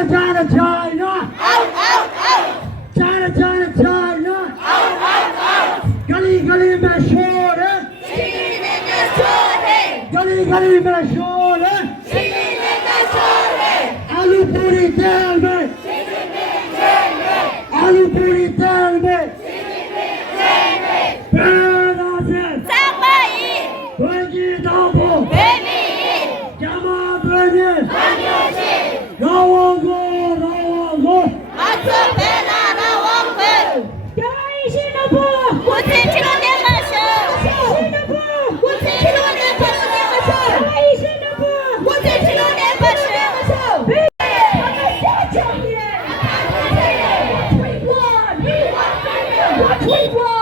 China, China. China, China, China. Gully, gully में शोर है. गली गली में शोर है. आलू पूरी तेल में. आलू पूरी तेल में. बेनाज़िर. बंजी दाबो. जमा बंजी. रावंगो. We won!